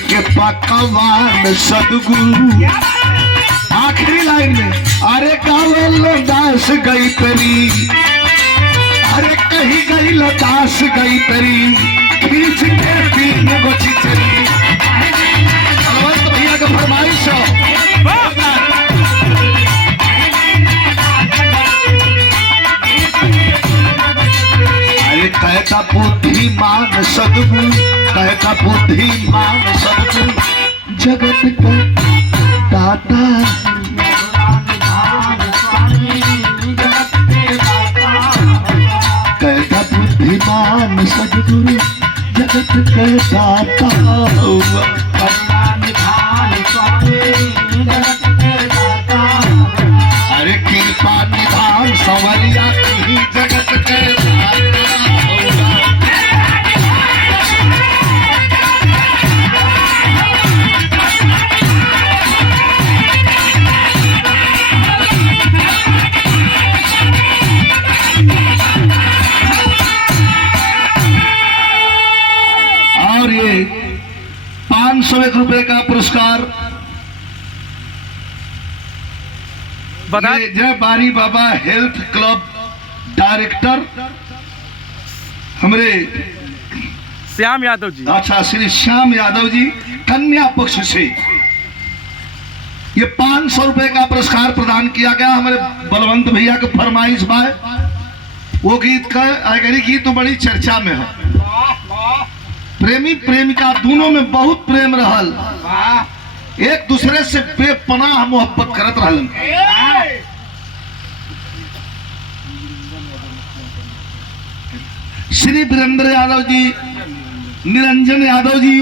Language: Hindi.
के पकवान सदगुरु। आखिरी लाइन में अरे गावल दास गई तरी, अरे कहीं गई दास गई तरी, खींच के 3 गो चिचरी। बलवंत भैया का फरमाइश हो। अरे कहता बुद्धिमान सदगुरु, कहता बुद्धिमान सदगुरु, जगत का दाता। कहता बुद्धिमान सदगुरु, जगत का दाता। अरे कृपा निधान संवरिया की जगत के दाता। और ये 501 रुपए का पुरस्कार जय बारी बाबा हेल्थ क्लब डायरेक्टर हमारे श्याम यादव जी। अच्छा, श्री श्याम यादव जी कन्या पक्ष से ये 500 रुपए का पुरस्कार प्रदान किया गया। हमारे बलवंत भैया के फरमाइश बाय वो गीत का अगली गीत तो बड़ी चर्चा में है। प्रेमी प्रेमिका दोनों में बहुत प्रेम रहल, एक दूसरे से बेपनाह मोहब्बत करत रहलन। श्री वीरेंद्र यादव जी, निरंजन यादव जी,